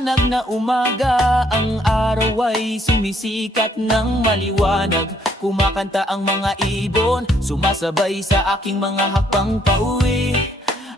maliwanag na umaga, ang araw ay sumisikat ng maliwanag. Kumakanta ang mga ibon, sumasabay sa aking mga hakbang pauwi.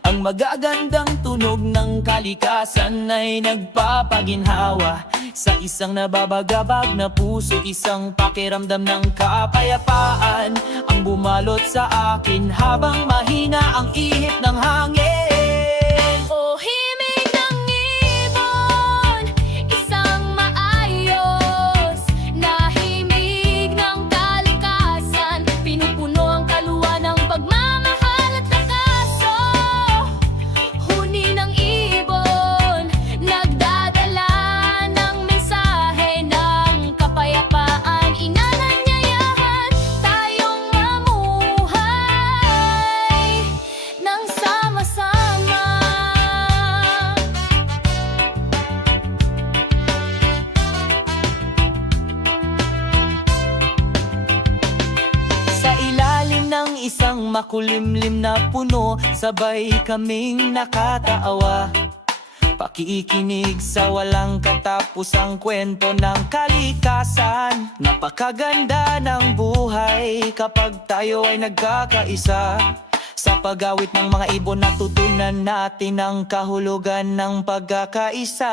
Ang magagandang tunog ng kalikasan ay nagpapaginhawa sa isang nababagabag na puso, isang pakiramdam ng kapayapaan ang bumalot sa akin habang mahina ang ihip ng hangin. O himig ng ibon, isang maayos na himig ng kalikasan, pinupuno ang kaluluwa ng pagmamahal at lakaso. Huni ng ibon, nagdadala ng mensahe ng kapayapaan, inananyayahan tayong mamuhay nang sama-sama. Sa ilalim ng isang makulimlim na puno, sabay kaming nakataawa, pakikinig sa walang katapusang kwento ng kalikasan. Napakaganda ng buhay kapag tayo ay nagkakaisa. Sa pag-awit ng mga ibon, natutunan natin ang kahulugan ng pagkakaisa.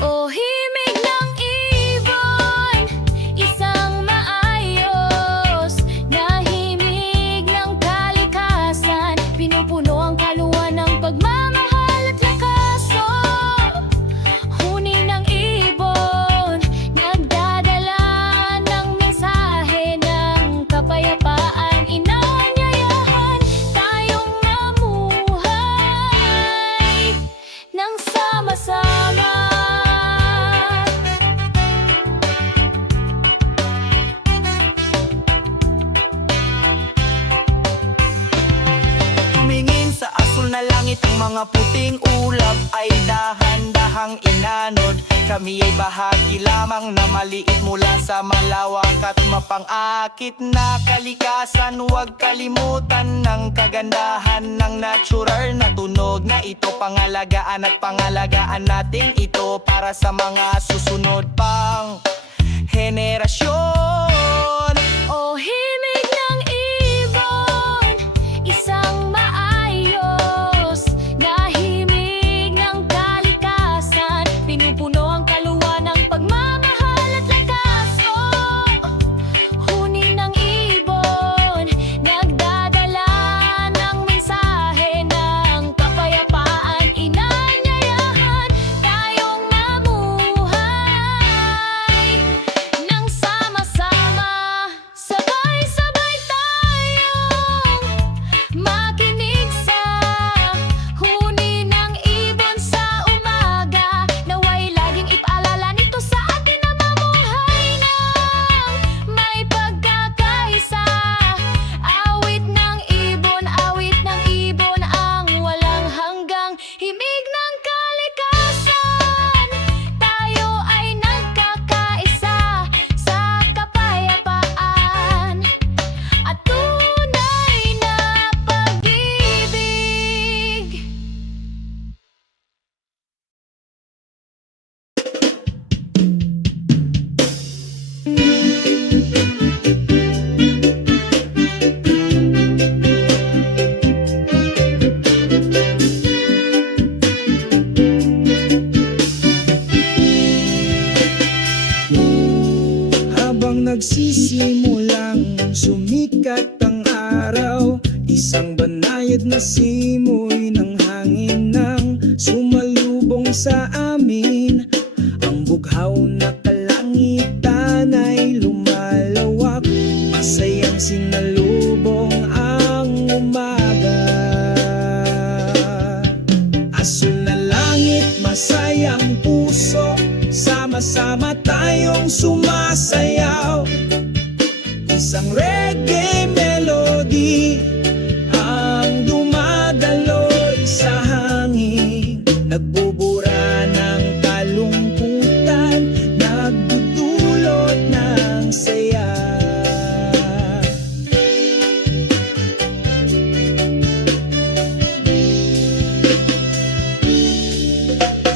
O himig ng ibon, isang maayos na himig ng kalikasan, pinupuno ang kaluluwa ng pagmamahal at lakaso. Huni ng ibon, nagdadala ng mensahe ng kapayapaan, inanyayahan tayong mamuhay nang sama-sama. Tumingin sa asul na langit, ang mga puting ulap ay dahan-dahang inanod. Kami ay bahagi lamang na maliit mula sa malawak at mapang-akit na kalikasan. Huwag kalimutan ng kagandahan ng natural na tunog na ito. Pangalagaan at pangalagaan natin ito para sa mga susunod pang henerasyon. O himig ng ibon, isang maayos na himig ng kalikasan, pinupuno ang kaluluwa ng pagmamahal at lakaso. Huni ng ibon, nagdadala ng mensahe ng kapayapaan, inanyayahan tayong mamuhay nang sama-sama. Sabay-sabay tayong makinig sa huni ng ibon sa umaga. Naway laging ipaalala nito sa atin na mamuhay ng may pagkakaisa. Awit ng ibon ang walang hanggang himig ng kalikasan. Tayo ay nagkakaisa sa kapayapaan at tunay na pag-ibig. Habang nagsisimulang sumikat ang araw, isang banayad na simoy ng hangin nang sumalubong sa amin. Ang bughaw na kalangitan ay lumalawak, masayang sinalubong ang umaga. Asul na langit, masayang puso, sama-sama tayong sumasayaw. Isang reggae melody ang dumadaloy sa hangin, nagbubura ng kalungkutan, nagdudulot ng saya.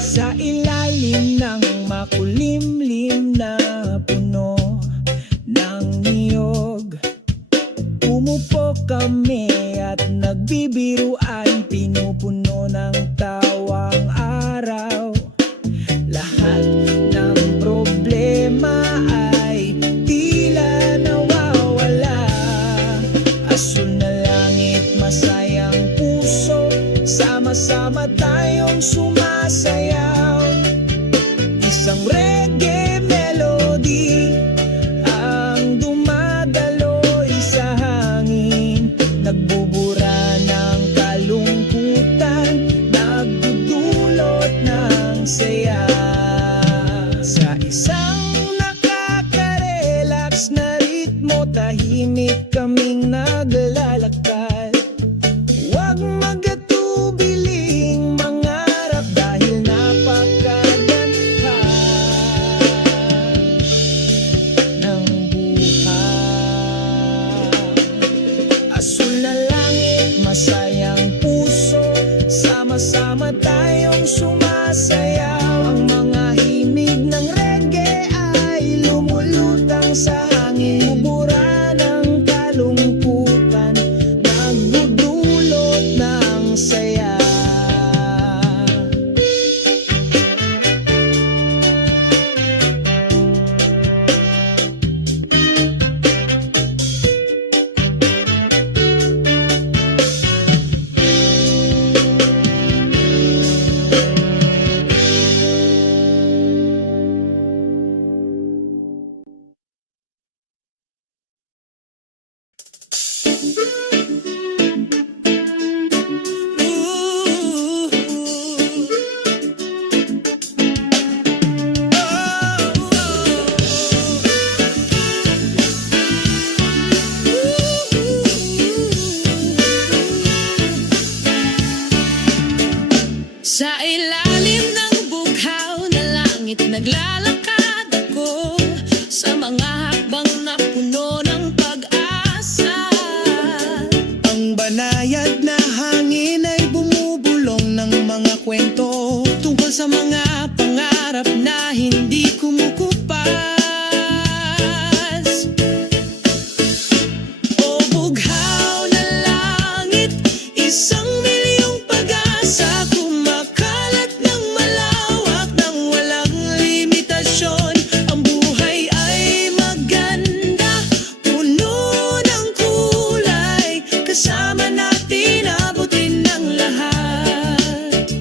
Sa Isang reggae melody ang dumadaloy sa hangin, nagbubura ng kalungkutan, nagdudulot ng saya. Sa isang nakaka-relax na ritmo, tahimik kaming naglalakad. Huwag magatubiling mangarap dahil napakaganda ng buhay. Asul na langit, masayang puso, sama-sama tayong sumasayaw. Ang mga himig ng reggae ay lumulutang sa hangin, bubura ng kalungkutan, nagdudulot ng saya. Sa ilalim ng bughaw na langit naglalakad ako, sa mga hakbang na puno ng pag-asa. Ang banayad na hangin ay bumubulong ng mga kwento Tungkol sa mga pangarap na hindi kumukupas. O bughaw na langit, isang milyong pag-asa, kumakalat ng malawak ng walang limitasyon. Ang buhay ay maganda, puno ng kulay, kasama natin abutin ng lahat.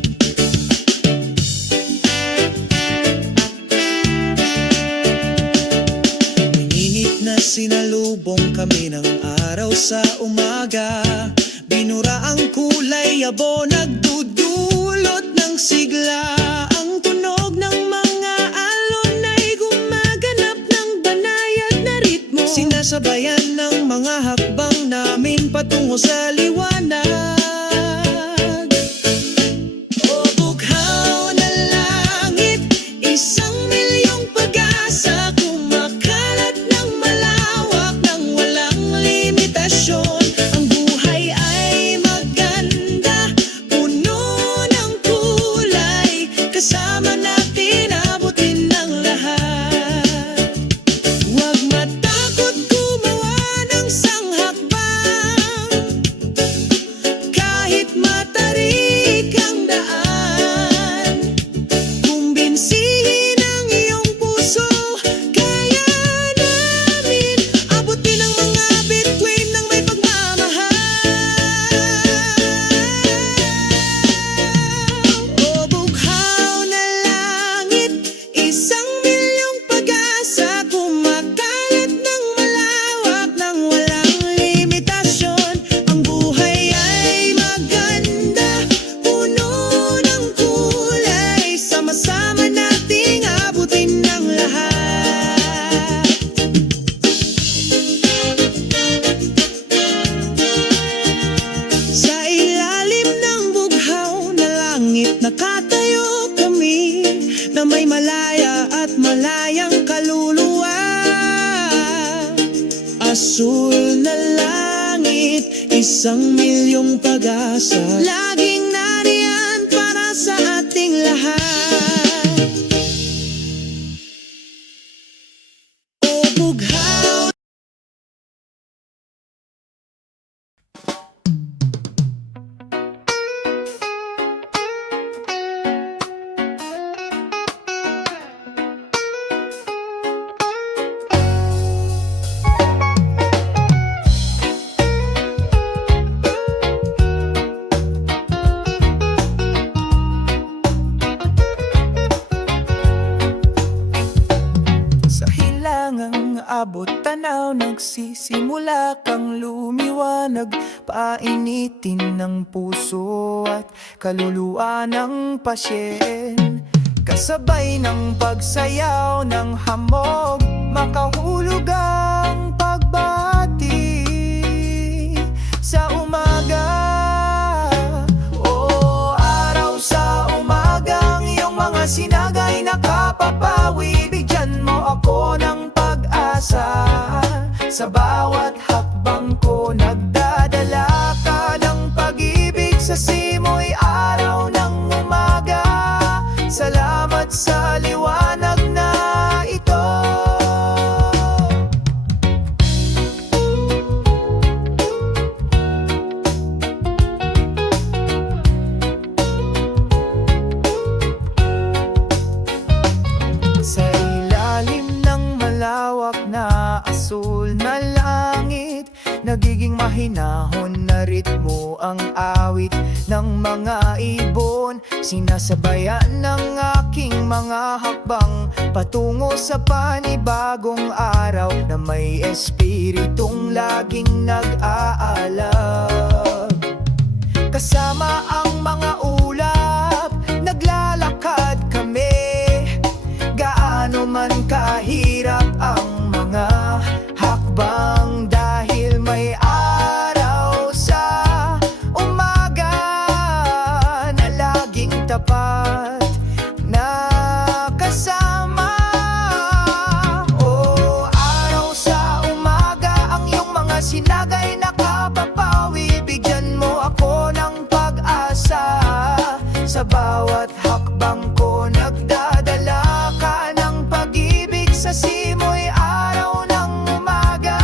Init na sinalubong kami ng araw sa umaga, binura ang kulay abo, nagdudulot ng sigla. Ang tunog ng mga alon ay gumaganap ng banayad na ritmo, sinasabayan ng mga hakbang namin patungo sa liwanag. O bughaw na langit, isang milyong pag-asa, kumakalat ng malawak ng walang limitasyon. Ang buhay ay maganda, puno ng kulay, kasama natin abutin ng lahat. Huwag matakot gumawa ng sanghakbang, kahit matarik ang daan. Kumbinsihin ang iyong puso, kaya namin abutin ang mga bituin ng may pagmamahal. O bughaw na langit, isang milyong pag-asa, kumakalat ng malawak ng walang limitasyon. Ang buhay ay maganda, puno ng kulay, sama-sama nating abutin ng lahat. Sa ilalim ng bughaw na langit nakatayo kami, na may malaya at malayang kaluluwa. Asul na langit, isang milyong pag-asa, laging nariyan para sa ating lahat. O bughaw. ng abot tanaw, nagsisimula kang lumiwanag, painitin ng puso at kaluluwa ng pasyen. Kasabay ng pagsayaw ng hamog, makahulog ang pagbati sa umaga. O araw sa umagang iyong mga sinagay nakapapawi, bigyan mo ako ng pag-asa. Sa bawat hakbang ko nagdadala ka ng pag-ibig, sa simoy araw ng umaga. Salamat sa liwanag na ito. Sa ilalim ng malawak na asul na langit, nagiging mahinahon na ritmo ang awit ng mga ibon. Sinasabayan ng aking mga hakbang patungo sa panibagong araw na may espiritong laging nag-aalab. Kasama ang mga ulap, naglalakad kami, gaano man kahirap ang mga hakbang, dahil may araw sa umaga na laging tapat na kasama. O araw sa umaga, ang iyong mga sinagay nakapapawi, bigyan mo ako ng pag-asa. Sa bawat hakbang ko nagdadala ka ng pag-ibig, sa simoy araw ng umaga.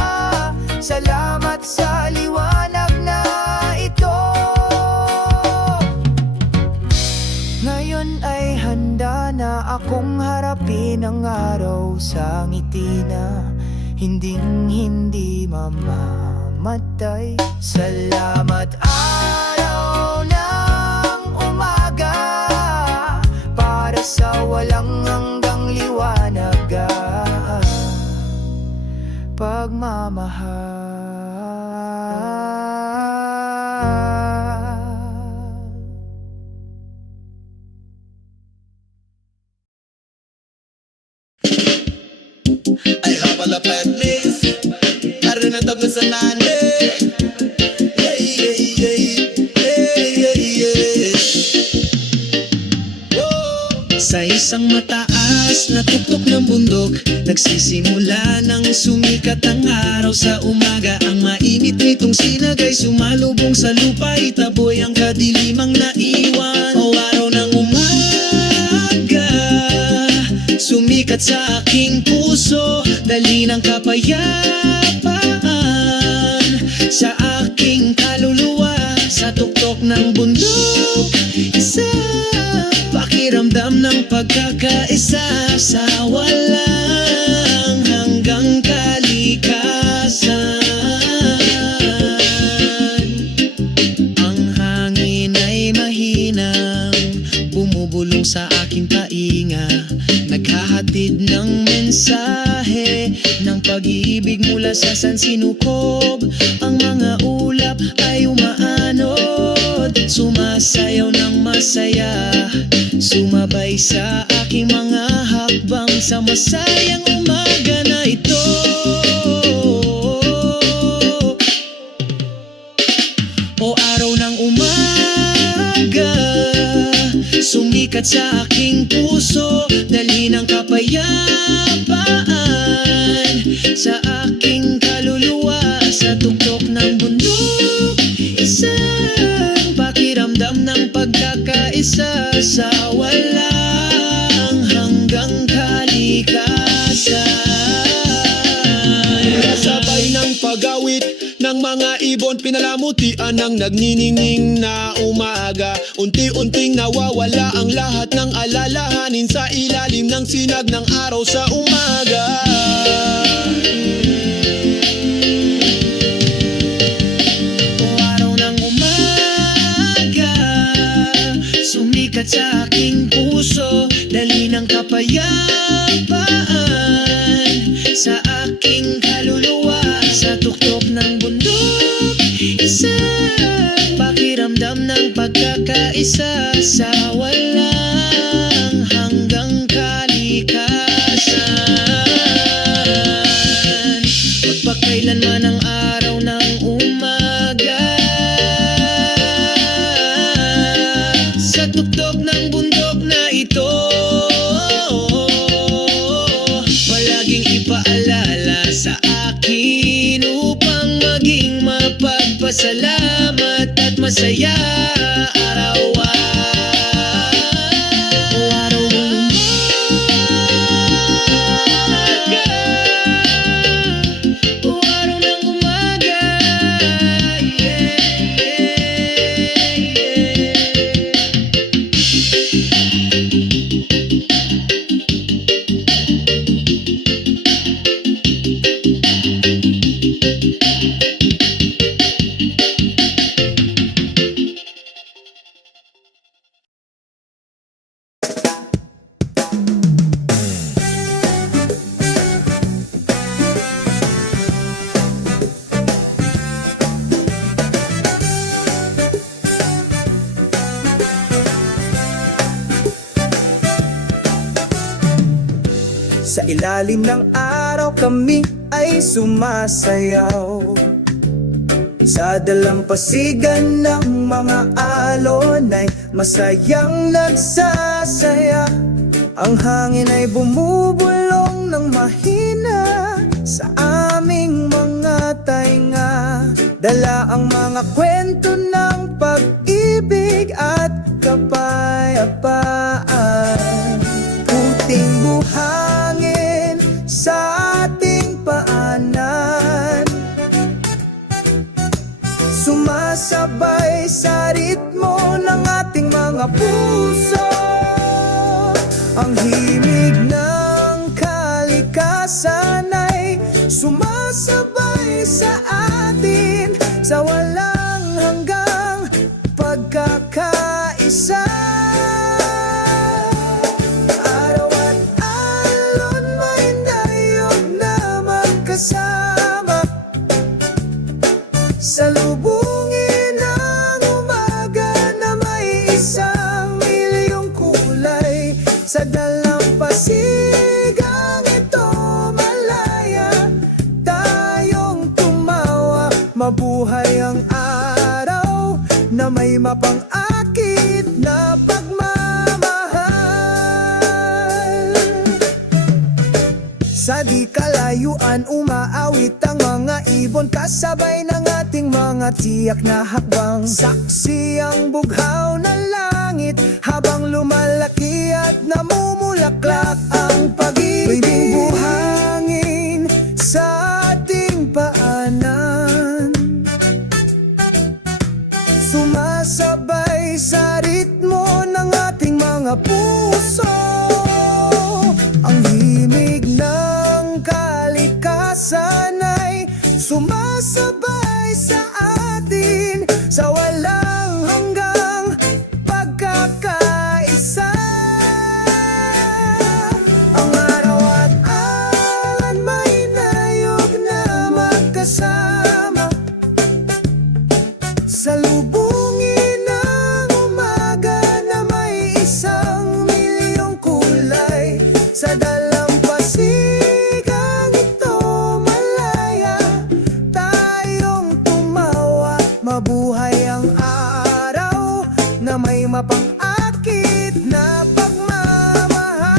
Salamat sa liwanag na ito. Ngayon ay handa na akong harapin ang araw sa ngiti na hinding-hindi mamamatay. Salamat araw ng umaga, para sa walang hanggang liwanag, pagmamahal. Ay habal a playlist, arin ang tagos sa nane. Yeah, yeah, yeah, yeah, yeah, yeah. Whoa. Sa isang mataas na tuktok ng bundok, nagsisimula ng sumikat ang araw sa umaga. Ang mainit nitong sinagay sumalubong sa lupa, itaboy ang kadilimang naiwan. O araw ng umaga, sumikat sa aking puso, dali ng kapayapaan sa aking kaluluwa. Sa tuktok ng bundok, isa pakiramdam ng pagkakaisa sa walang hanggang kalikasan. Ang hangin ay mahinang bumubulong sa aking tainga, naghahatid ng mensahe ng pag-ibig mula sa sansinukob. Ang mga ulap ay umaanod, sumasayaw ng masaya, sumabay sa aking mga hakbang sa masayang umaga na ito. O araw ng umaga, sumikat sa aking puso, dali ng kapayapaan sa aking kaluluwa. Sa tuktok ng bundok, isang pakiramdam ng pagkakaisa sa walang hanggang kalikasan. Kasabay ng pag-awit ng mga ibon, pinalamutian ng nagniningning na umaga. Unti-unting nawawala ang lahat ng alalahanin sa ilalim ng sinag ng araw sa umaga. O araw ng umaga, sumikat sa aking puso, dali ng kapayapaan sa aking Pasalamat at masaya araw-araw. Araw ng umaga, yeah, Sa ilalim ng araw kami ay sumasayaw, sa dalampasigan ng mga alon ay masayang nagsasaya. Ang hangin ay bumubulong ng mahina sa aming mga tainga. Dala ang mga kwento ng pag-ibig at kapayapaan. Puting buhangin sa ating paanan, sumasabay sa ritmo ng ating mga puso. Ang himig ng kalikasan ay sumasabay sa atin, sa walang hanggang pagkakaisa. Araw at alon may dayog na magkasama, salubungin ang umaga na may 1,000,000 kulay. Sa dalampasigang ito malaya, tayong tumawa. Mabuhay ang araw na may mapang-akit na pagmamahal. Sa di kalayuan umaawit ang mga ibon, kasabay ng ating mga tiyak na hakbang. Saksi ang bughaw na langit habang lumalaki at namumulaklak ang pag-ibig. Tuwing buhangin sa ating paanan, sumasabay sa ritmo ng ating mga puso. Ang himig ng kalikasan ay sumasabay sa atin, sa walang hanggang pagkakaisa. Ang araw at alon may nayog na magkasama, salubungin ang umaga na may 1,000,000 kulay. Sa dalampasigang ito malaya, tayong tumawa. Mabuhay ang araw na may mapang-akit na pagmamahal.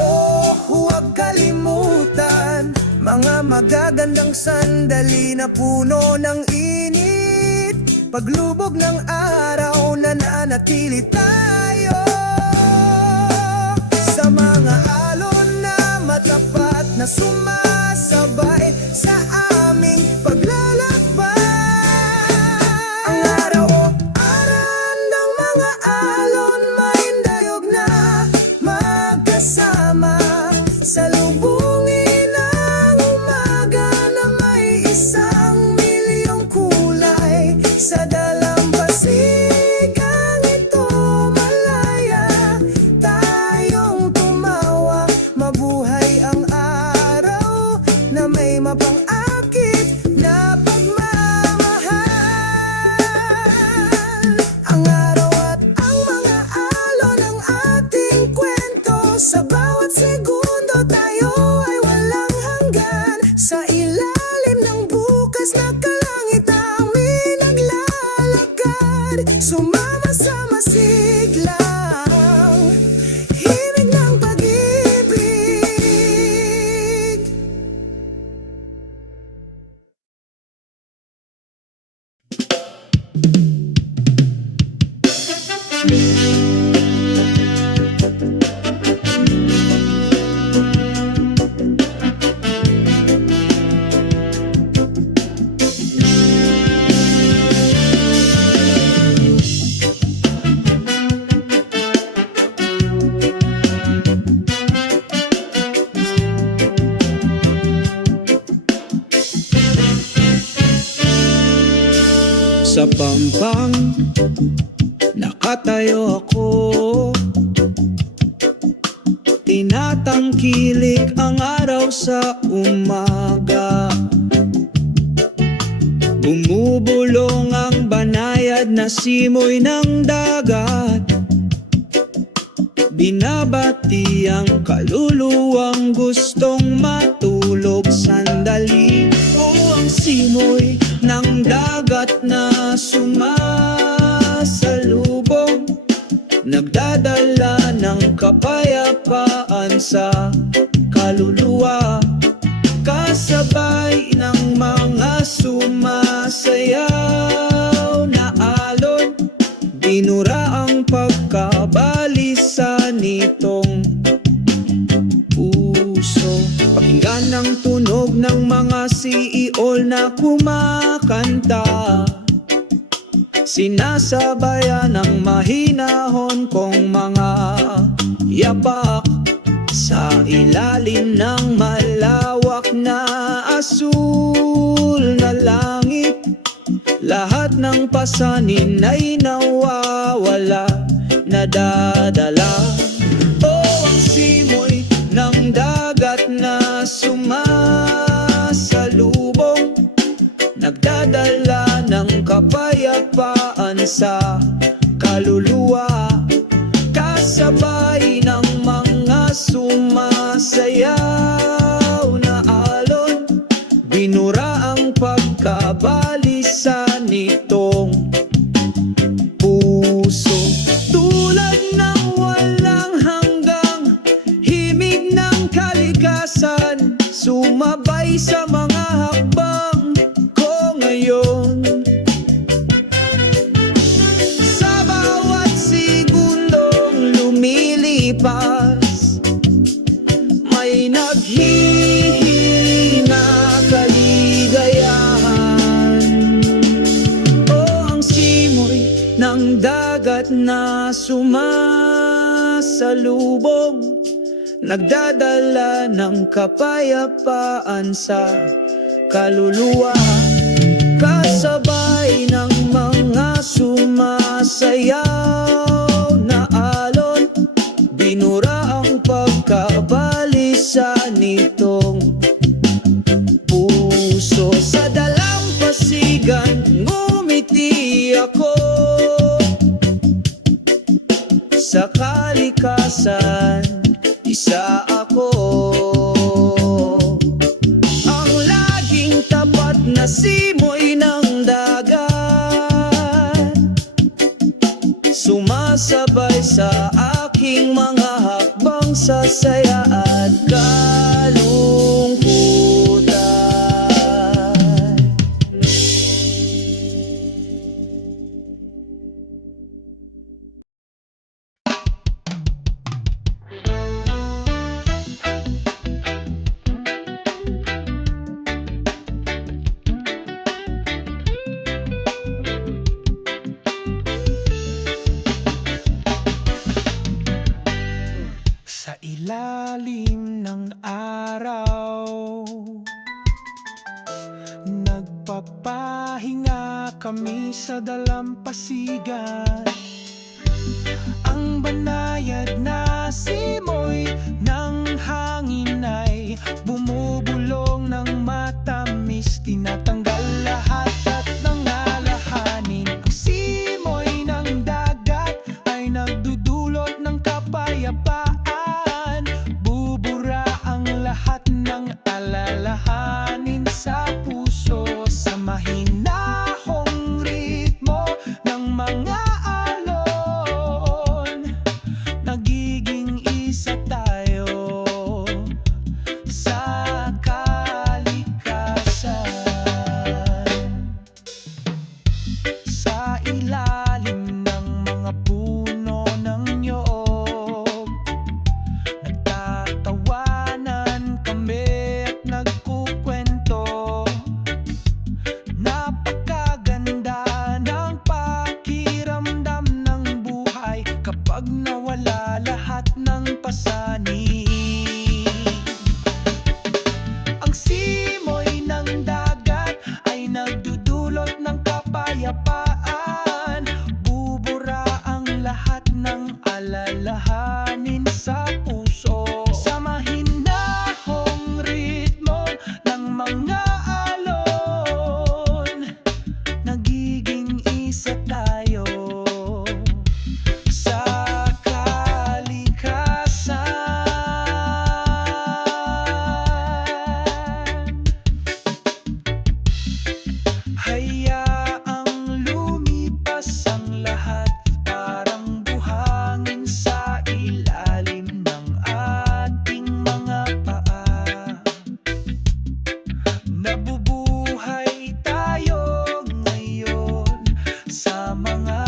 Oh, huwag kalimutan mga magagandang sandali na puno ng init. Paglubog ng araw, nananatili tayo sa mga alon na matapat na sumasabay sa aming paglalakbay. Ang araw o aran ng mga alon may dayog na magkasama, salubungin ang umaga na may 1,000,000 kulay. Sa dalampasigang ito malaya, tayong tumawa. Mabuhay ang araw na may mapang-akit na pagmamahal. Ang araw at ang mga alon ng ating kwento, sa bawat segundo tayo ay walang hanggan. Sa ilalim ng bukas na kalangitan may naglalakad, sumama sa masiglang himig ng pag-ibig. Sa pampang nakatayo ako, tinatangkilik ang araw sa umaga. Bumubulong ang banayad na simoy ng dagat, binabati ang kaluluwang gustong matulog sandali. O ang simoy ng dagat na sumasalubong, nagdadala ng kapayapaan sa kaluluwa. Kasabay ng mga sumasayaw na alon, binura ang pagkabalisa nitong puso. Pakinggan ang tunog ng mga siiol na kumakanta, sinasabayan ng mahinahon kong mga yapak. Sa ilalim ng malawak na asul na langit, lahat ng pasanin ay nawawala, nadadala. O ang simoy ng dagat na sumasalubong, nagdadala ng kapayapaan sa kaluluwa. Kasabay ng mga sumasayaw na alon, binura ang pagkabalisa nitong puso. Tulad ng walang hanggang himig ng kalikasan, sumabay sa mga hakbang ko ngayon. Sa bawat segundong lumilipas, may naghihina kaligayahan. O ang simoy ng dagat na sumasalubong, nagdadala ng kapayapaan sa kaluluwa. Kasabay ng mga sumasayaw na alon, binura ang pagkabalisa nitong puso. Sa dalampasigan ngumiti ako, sa kalikasan isa ako. Ang laging tapat na simoy ng dagat, sumasabay sa aking mga hakbang sa saya at kalungkutan. Sa ilalim ng araw, nagpapahinga kami sa dalampasigan. Ang banayad na simoy ng hangin ay bumubulong ng matamis, tinatanggal lahat at nangalahanin. Ang simoy ng dagat ay nagdudulot ng kapayapaan, bubura ang lahat ng alalahanin sa puso. Sa mahinahong ritmo ng mga alon, nagiging Pag nawala lahat ng pasanin, ang simoy ng dagat ay nagdudulot ng kapayapaan. Bubura ang lahat ng alalahanin sa puso. Sa mahinahong ritmo ng mga alon, nagiging isa tayo sa kalikasan. Hayaang lumipas ang lahat, parang buhangin sa ilalim ng ating mga paa. Nabubuhay tayo ngayon sa mga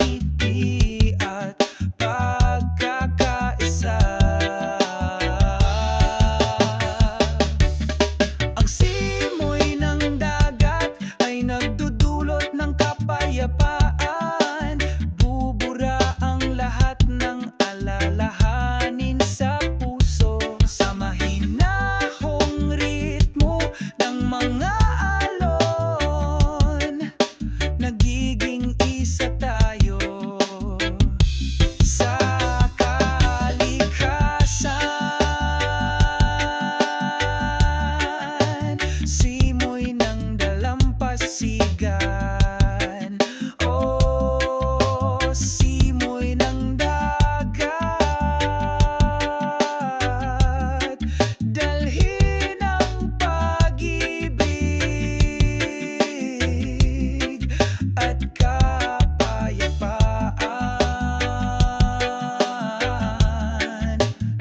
ngiti at pagkakaisa. Ang simoy ng dagat ay nagdudulot ng kapayapaan. Bubura ang lahat ng alalahanin sa puso. Sa mahinahong ritmo ng mga alon, nagiging isa tayo sa kalikasan. Simoy ng dalampasigan, oh, simoy ng dagat, dalhin ang pag-ibig at kapayapaan.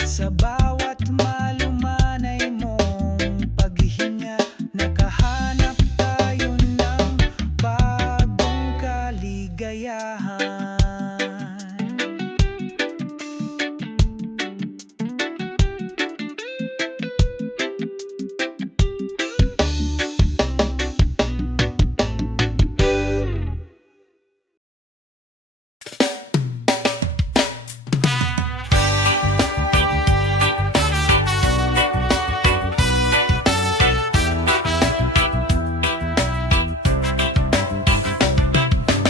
Sa bawat malumanay mong paghinga, nakahanap tayo ng bagong kaligayahan.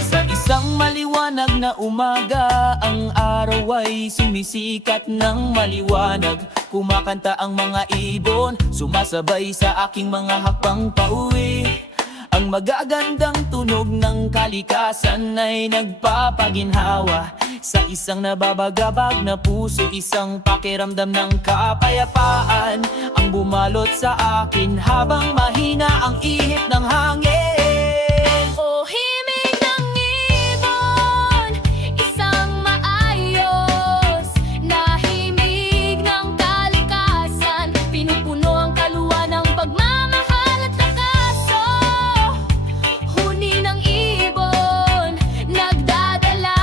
Sa isang maliwanag na umaga, ang araw ay sumisikat ng maliwanag. Kumakanta ang mga ibon, sumasabay sa aking mga hakbang pauwi. Ang magagandang tunog ng kalikasan ay nagpapaginhawa sa isang nababagabag na puso. Isang pakiramdam ng kapayapaan ang bumalot sa akin habang mahina ang ihip ng hangin. O himig ng ibon, isang maayos na himig ng kalikasan. Pinupuno ang kaluwa ng pagmamahal at lakaso. Huni ng ibon, nagdadala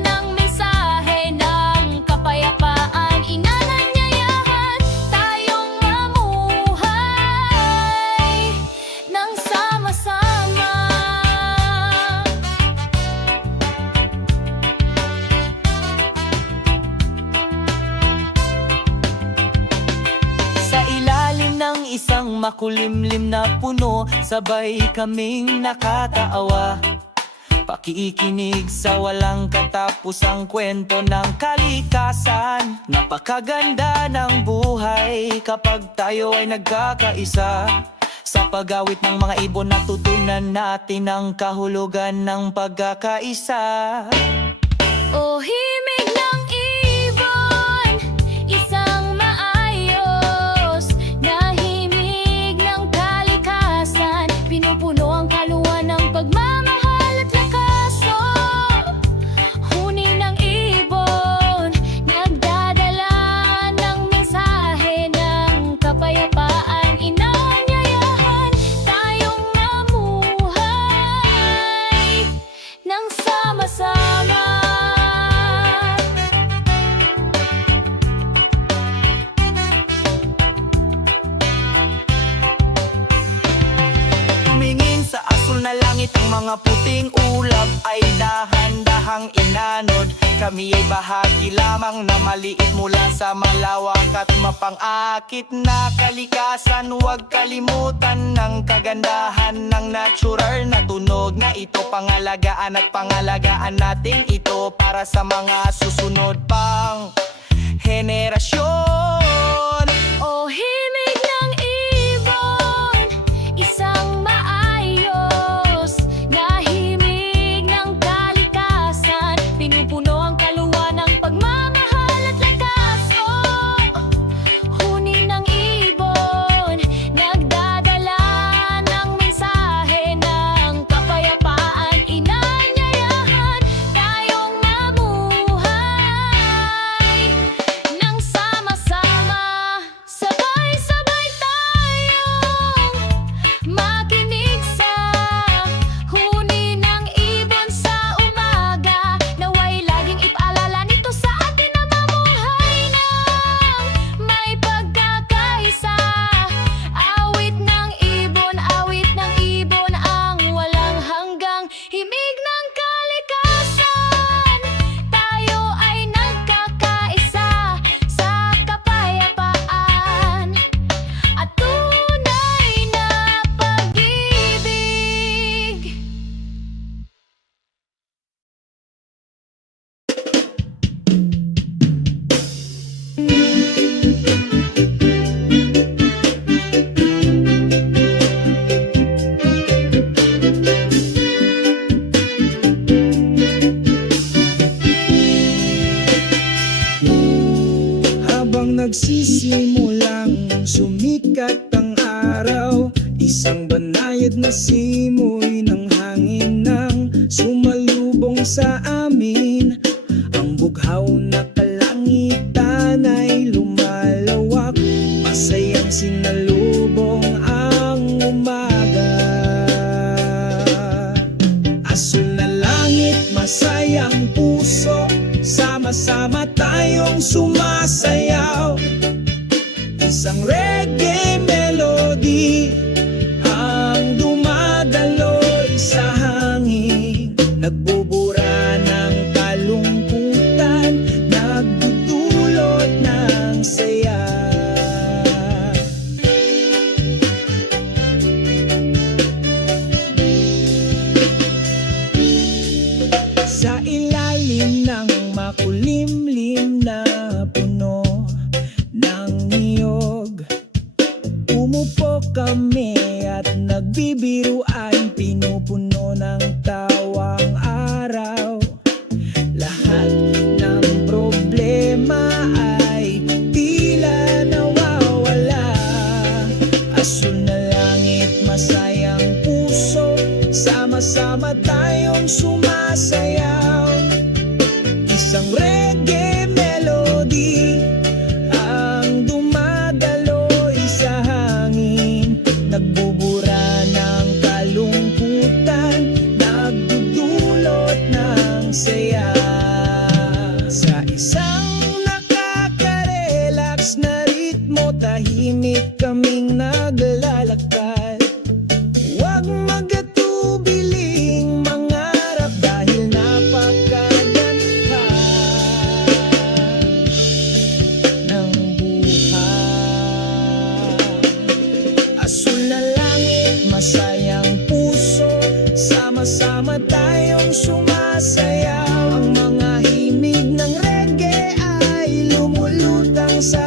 ng mensahe ng kapayapaan. Inananyayahan tayong mamuhay nang sama-sama. Sa ilalim ng isang makulimlim na puno, sabay kaming nakataawa. Pakikinig sa walang katapusang kwento ng kalikasan. Napakaganda ng buhay kapag tayo ay nagkakaisa. Sa pag-awit ng mga ibon, natutunan natin ang kahulugan ng pagkakaisa. O himig ng ibon, isang maayos na himig ng kalikasan. Pinupuno ang kaluwa ng pagmamahal at lakaso. Huni ng ibon, nagdadala ng mensahe ng kapayapaan. Inanyayahan tayong mamuhay nang sama-sama. Kami ay bahagi lamang na maliit mula sa malawak at mapangakit na kalikasan. Huwag kalimutan ng kagandahan ng natural na tunog na ito. Pangalagaan at pangalagaan natin ito para sa mga susunod pang henerasyon. O himig ng ibon, isang maayos na himig ng kalikasan. Pinupuno ang kaluwa ng pagmamahal at lakas. Oh, huni ng ibon, nagdadala ng mensahe ng kapayapaan. Inanyayahan tayong mamuhay nang sama-sama. Sabay-sabay tayong makinig sa huni ng ibon sa umaga. Naway laging ipaalala nito sa atin na mamuhay ng may pagkakaisa. Awit ng ibon ang walang hanggang himig ng kalikasan. Tayo ay nagkakaisa sa kapayapaan at tunay na pag-ibig. Habang nagsisimulang sumikat ang araw, isang banayad na simoy ng hangin nang sumalubong sa amin. Ang bughaw na kalangitan ay lumalawak, masayang sinalubong ang umaga. Asul na langit, masayang puso, sama-sama tayong sumasayaw. Isang reggae melody ang dumadaloy sa hangin, nagbubura ng kalungkutan, nagdudulot ng saya. Sa ilalim ng makulimlim na puno ng niyog, umupo kami at nagbibiruan, pinupuno ng tawang araw. Lahat ng problema ay tila nawawala. Asul na langit, masayang puso, sama-sama tayong sumasayaw. Isang reggae melody ang dumadaloy sa hangin, nagbubura ng kalungkutan, nagdudulot ng saya. Sa isang nakaka-relax na ritmo, tahimik kaming naglalakad. Huwag magatubiling mangarap dahil napakaganda ng buhay. Asul na langit, masayang puso, sama-sama tayong sumasayaw. Ang mga himig ng reggae ay lumulutang sa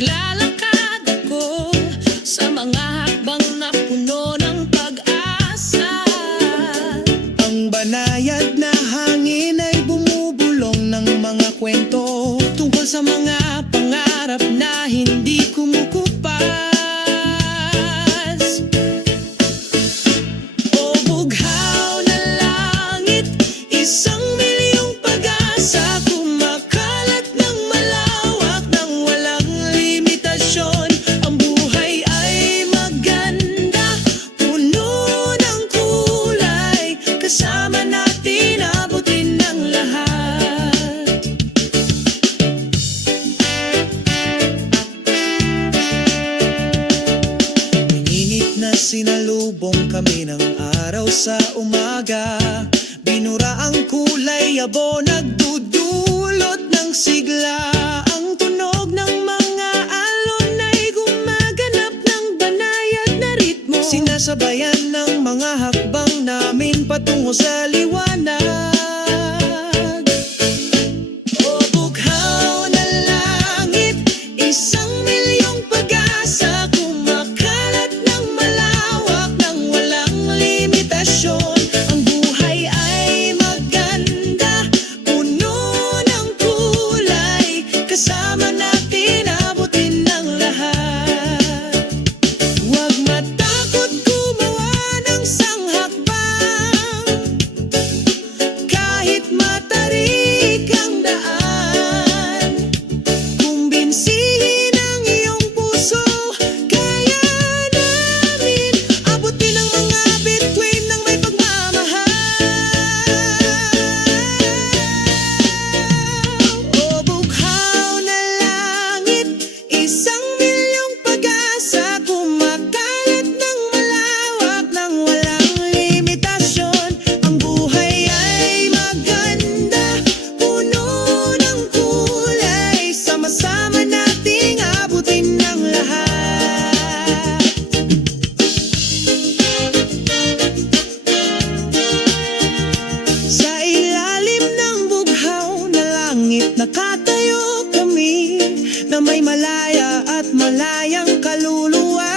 naglalakad ako sa mga hakbang na puno ng pag-asa. Ang banayad na hangin ay bumubulong ng mga kwento tungkol sa mga pangarap na hindi kumukupas. O bughaw na langit, isang milyong pag-asa, kumakalat ng malawak ng walang limitasyon. Ang buhay ay maganda, puno ng kulay, kasama natin abutin ng lahat. Init na sinalubong kami ng araw sa umaga, binura ang kulay abo, nagdudulot ng sigla. Ang tunog ng mga alon ay gumaganap ng banayad na ritmo, sinasabayan ng mga hakbang namin patungo sa liwanag. O bughaw na langit, isang milyong pag-asa, kumakalat ng malawak ng walang limitasyon. Ang buhay ay maganda, puno ng kulay, kasama natin abutin ng lahat. Huwag matakot gumawa ng sanghakbang, kahit matarik ang daan. Kumbinsihin ang iyong puso, kaya namin abutin ang mga bituin ng may pagmamahal. O bughaw na langit, isang milyong pag-asa, kumakalat ng malawak ng walang limitasyon. Ang buhay ay maganda, puno ng kulay, sama-sama nating abutin ng lahat. Sa ilalim ng bughaw na langit, nakatayo kami na may malaya at malayang kaluluwa.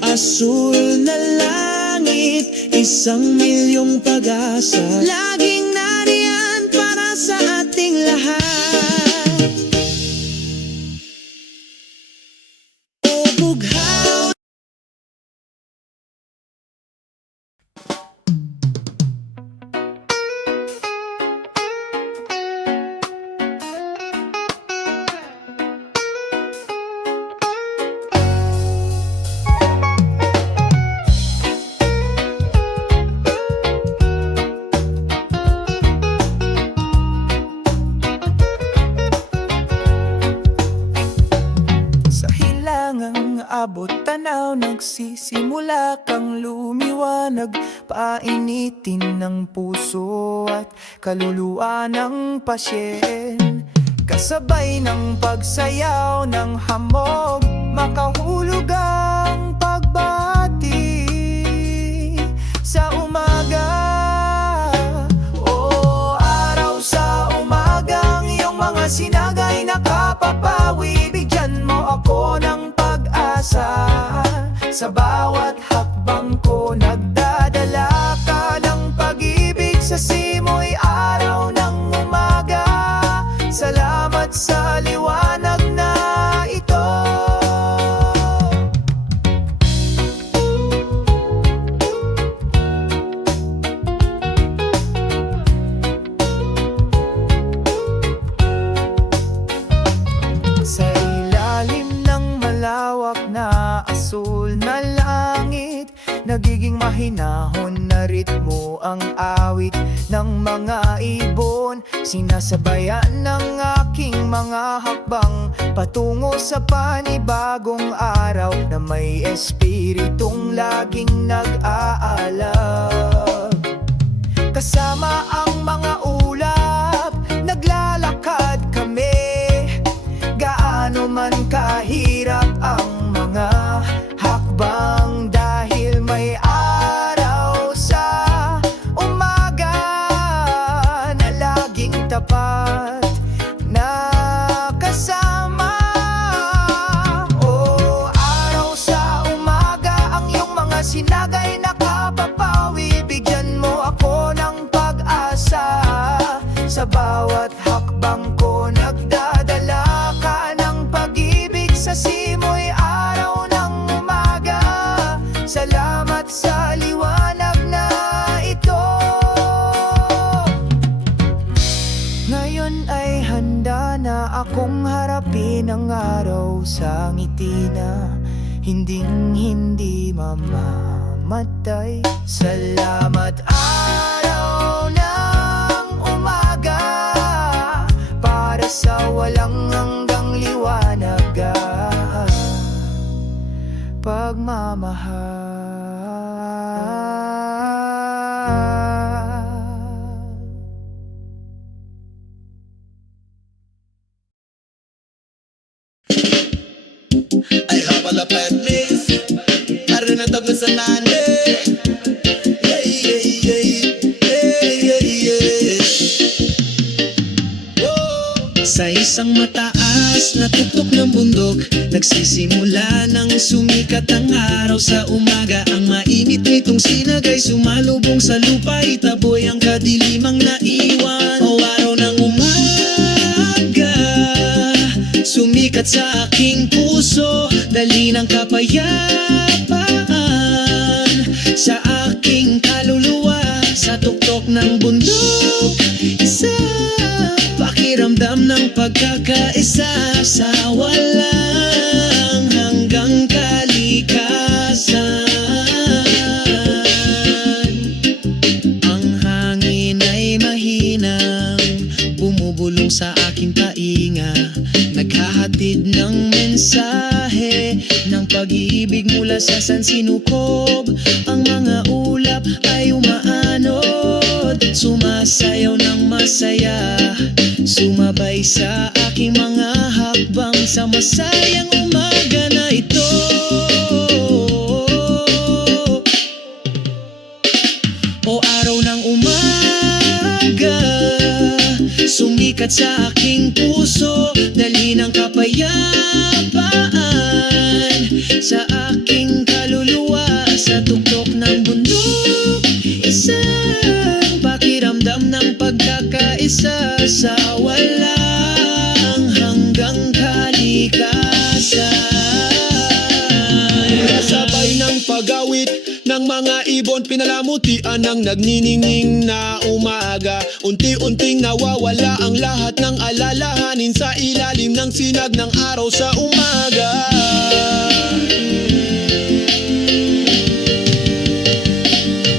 Asul na langit, isang milyong pag-asa, laging nariyan para sa ating lahat. O bughaw. Sa hilangang abot tanaw, nagsisimula kang lumiwanag, painitin ng puso at kaluluwa ng pasyen. Kasabay ng pagsayaw ng hamog, makahulog ang pagbati sa umaga. O araw sa umagang iyong mga sinagay nakapapawi, bigyan mo ako ng pag-asa. Sa bawat hakbang ko nagdadala ka ng pag-ibig, sa simoy araw ng umaga. Salamat sa liwanag na ito. Sa ilalim ng malawak na asul na langit, nagiging mahinahon na ritmo ang awit ng mga ibon. Sinasabayan ng aking mga hakbang patungo sa panibagong araw na may espiritong laging nag-aalab. Kasama ang mga ulap, naglalakad kami, gaano man kahirap ang mga hakbang, dahil may araw sa umaga na laging tapat na kasama. Harapin ang araw sa ngiti na hindi mamamatay. Salamat araw ng umaga, para sa walang hanggang liwanag, pagmamahal. Ay hapalapet me Para na tag sa nane Yeah, yeah, yeah Yeah, yeah, yeah Whoa. Sa isang mataas na tuktok ng bundok, nagsisimula nang sumikat ang araw sa umaga. Ang mainit nitong sinag ay sumalubong sa lupa, itaboy ang kadilimang naiwan. O araw ng umaga, sumikat sa aking puso, dali ng kapayapaan sa aking kaluluwa. Sa tuktok ng bundok, isang pakiramdam ng pagkakaisa sa walang hanggang kalikasan. Ang hangin ay mahinang bumubulong sa aking tainga, naghahatid ng mensahe ng pag-ibig mula sa sansinukob. Ang mga ulap ay umaanod, sumasayaw ng masaya, sumabay sa aking mga hakbang sa masayang umaga na ito. O araw ng umaga, sumikat sa aking puso, dali ng kapayapaan sa aking kaluluwa. Sa tuktok ng bundok, isang pakiramdam ng pagkakaisa sa walang hanggang kalikasan. Kasabay ng pagawit ng mga ibon, pinalamutian ng nagniningning na umaga. Unti-unting nawawala ang lahat ng alalahanin sa ilalim ng sinag ng araw sa umaga.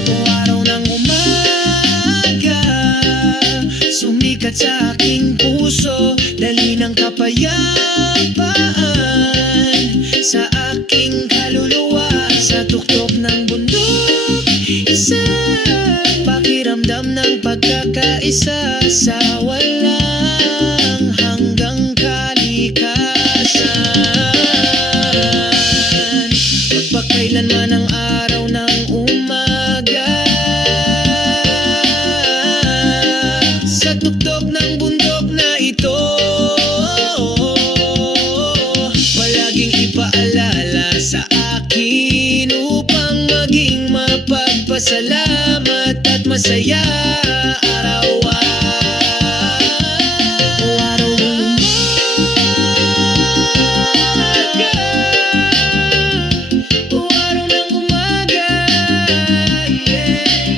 O araw ng umaga, sumikat sa aking puso, dali ng kapayapaan sa aking kaluluwa. Sa tuktok ng bundok, isang pakiramdam ng pagkakaisa sa walang hanggang kalikasan. Magpakailanman ang araw ng umaga, sa tuktok ng bundok na ito, palaging ipaalala sa akin upang maging mapagpasalamat at masaya araw-araw. O araw ng umaga, o araw ng umaga, yeah, yeah,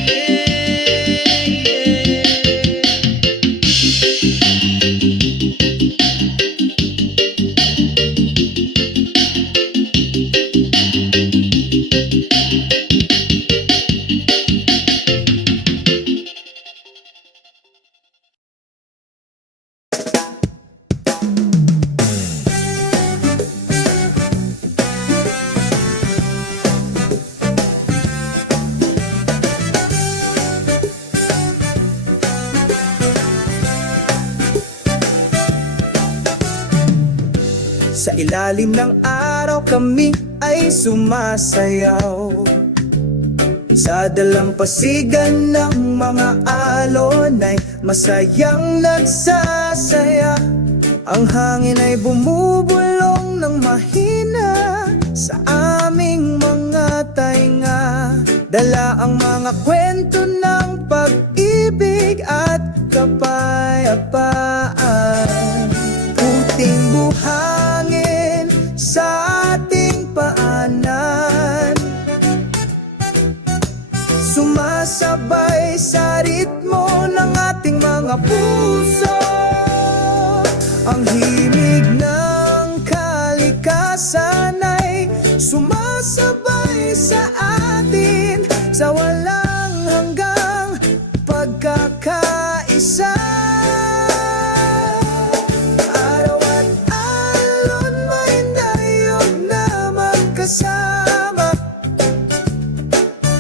Sa ilalim ng araw kami ay sumasayaw, sa dalampasigan ng mga alon ay masayang nagsasaya. Ang hangin ay bumubulong ng mahina sa aming mga tainga, dala ang mga kwento ng pag-ibig at kapayapaan. Puting buhangin sa ating paanan, sumasabay sa ritmo ng ating mga puso. Ang himig ng kalikasan ay sumasabay sa atin sa walang hanggang pagkakaisa. Araw at alon may dayog na magkasama,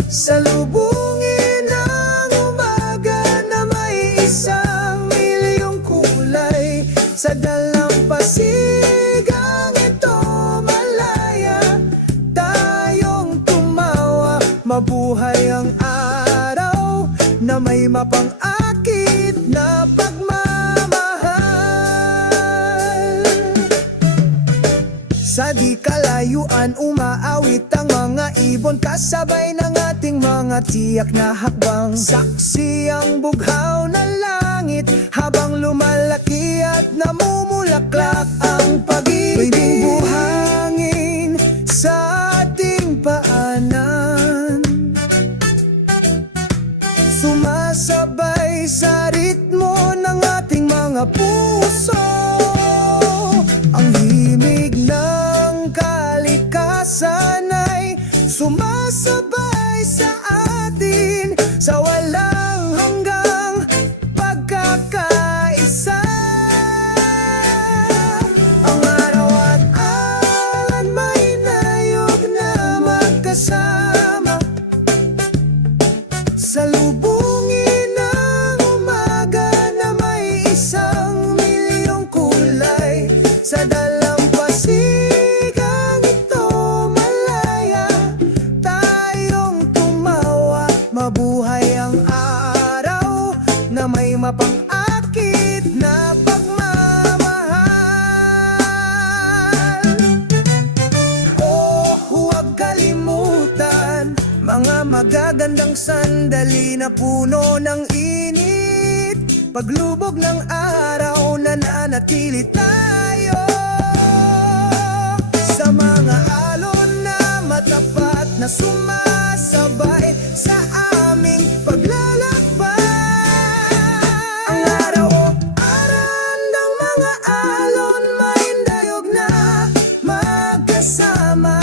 salubungin ang umaga na may 1,000,000 kulay. Sa dalampasigang ito malaya tayong tumawa. Mabuhay ang araw na may mapang-akit na pagmamahal. Sa di kalayuan umaawit ang mga ibon, kasabay ng ating mga tiyak na hakbang. Saksi ang bughaw na langit habang lumalaki at namumulaklak ang pag-ibig. Tuwing buhangin sa ating paanan, sumasabay sa ritmo ng ating mga puso. Ang himig ng kalikasan ay sumasabay sa atin sa walang hanggang pagkakaisa. Ang araw at alon may nayog na magkasama, salubungin ang umaga na may 1,000,000 kulay. Sa dalampasigang ito malaya tayong tumawa. Mabuhay ang araw na may mapang-akit na pagmamahal. Oh, huwag kalimutan mga magagandang sandali na puno ng init. Paglubog ng araw nananatili tayo sa mga alon na matapat na sumasabay sa aming paglalakbay. Ang araw-aran ng mga alon may dayog na magkasama,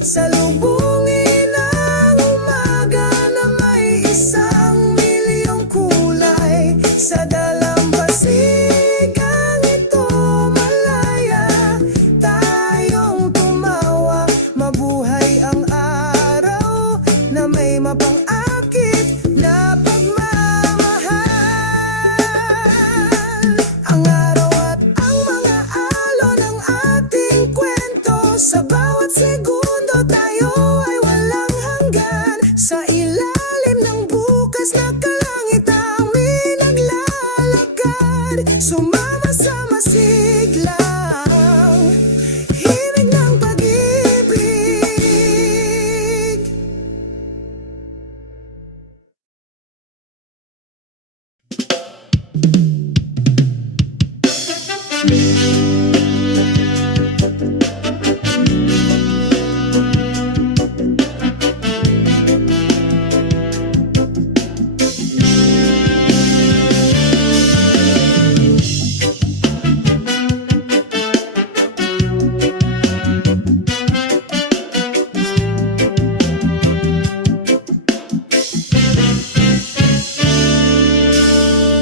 salubungin ang umaga na may 1,000,000 kulay. Sa dalampasigang ito malaya tayong tumawa. Mabuhay ang araw na may mapang-akit na pagmamahal. Ang araw at ang mga alon ng ating kwento, sa bawat segundo tayo ay walang hanggan. Sa ilalim ng bukas na kalangitan may naglalakad, sumama sa masiglang himig ng pag-ibig.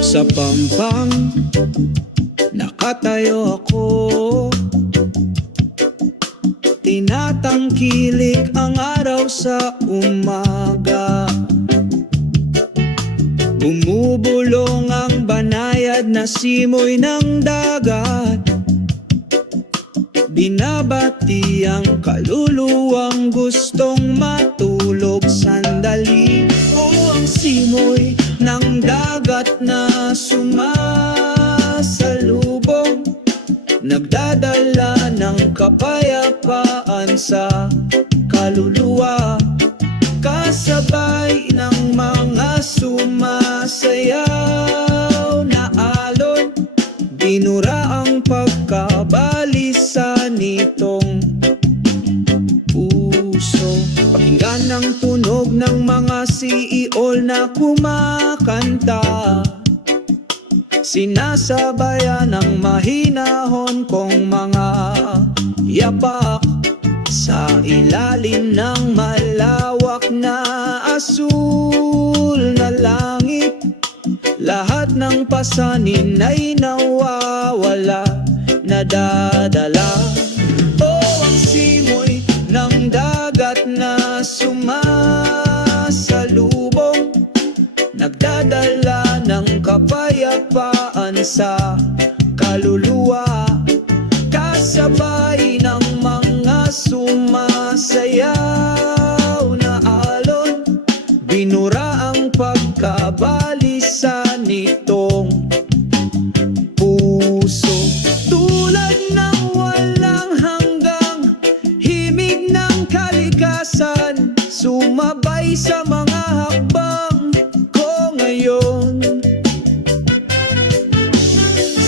Sa pampang nakatayo ako, tinatangkilik ang araw sa umaga. Bumubulong ang banayad na simoy ng dagat, binabati ang kaluluwang gustong matulog sandali. O ang simoy ng dagat na sumasalubong, nagdadala ng kapayapaan sa kaluluwa. Kasabay ng mga sumasayaw na alon, binura ang pagkabalisa nitong puso. Pakinggan ang tunog ng mga siiol na kumakanta Sinasabayan ng mahinahon kong mga yapak sa ilalim ng malawak na asul na langit. Lahat ng pasanin ay nawawala, nadadala. Oh, ang simoy ng dagat na sumasalubong, nagdadala ng kapayapaan sa kaluluwa. Kasabay ng mga sumasayaw na alon, binura ang pagkabalisa nitong puso. Tulad ng walang hanggang himig ng kalikasan, sumabay sa mga hakbang ko ngayon.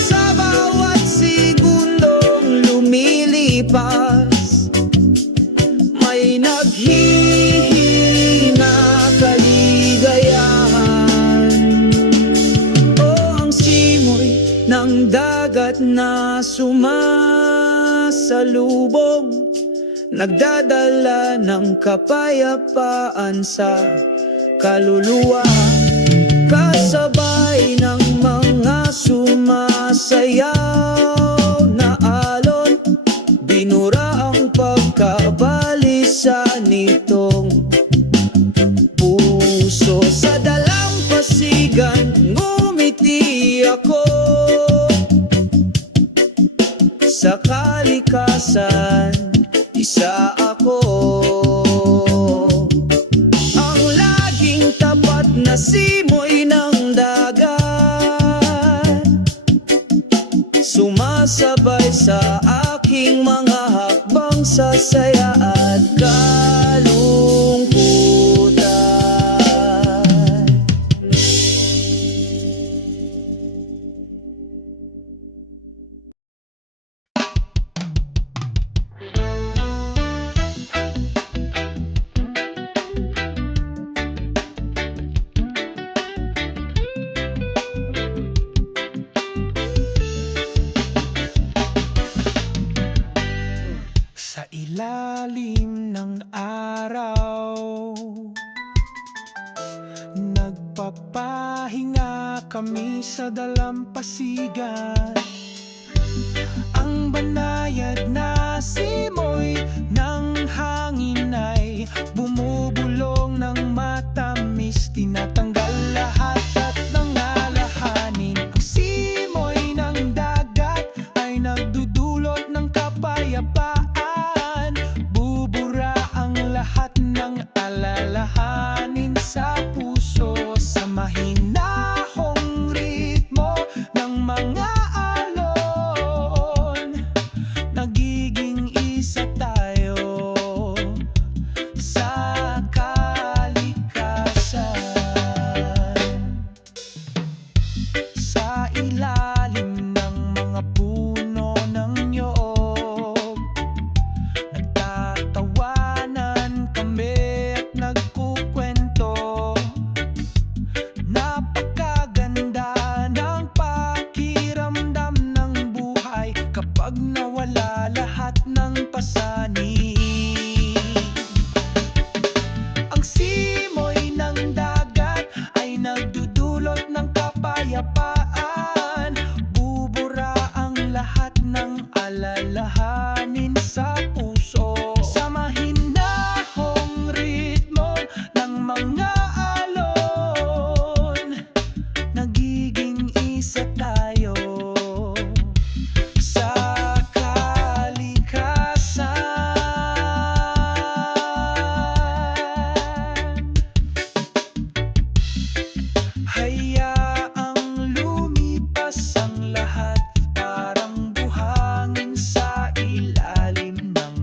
Sa bawat segundong lumilipas, may naghihina kaligayahan. Oh, ang simoy ng dagat na sumasalubong, nagdadala ng kapayapaan sa kaluluwa. Kasabay ng mga sumasayaw na alon, binura ang pagkabalisa nitong puso. Sa dalampasigan, ngumiti ako. Sa kalikasan, isa ako. Ang laging tapat na simoy ng dagat, sumasabay sa aking mga hakbang sa saya at kalungkutan. Sa ilalim ng araw, nagpapahinga kami sa dalampasigan. Ang banayad na simoy ng hangin ay bumubulong ng matamis, tinatanggal lahat at nangalahanin. Ang simoy ng dagat ay nagdudulot ng kapayapaan, bubura ang lahat ng alalahanin sa puso. Sa mahinahong ritmo ng mga alon, nagiging isa tayo sa kalikasan. Sa ilalim ng mga puno ng niyog, nagtatawanan kami at nagkukwento. Napakaganda ng pakiramdam ng buhay kapag nawala lahat ng pasanin. Ang simoy ng dagat ay nagdudulot ng kapayapaan, bubura ang lahat ng alalahanin sa puso. Sa mahinahong ritmo ng mga alon, nagiging isa tayo sa kalikasan. Hayaang lumipas ang lahat, parang buhangin sa ilalim ng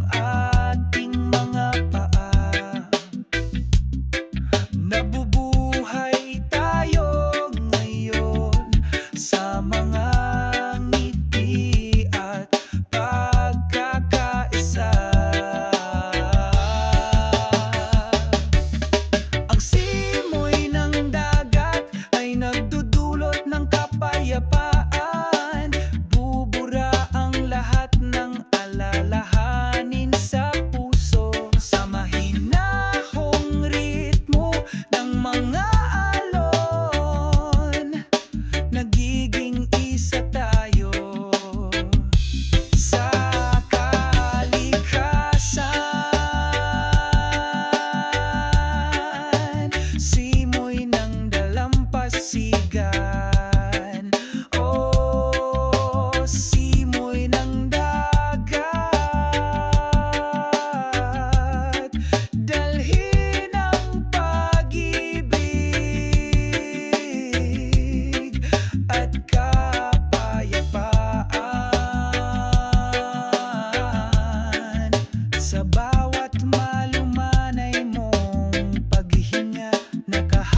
nakaharap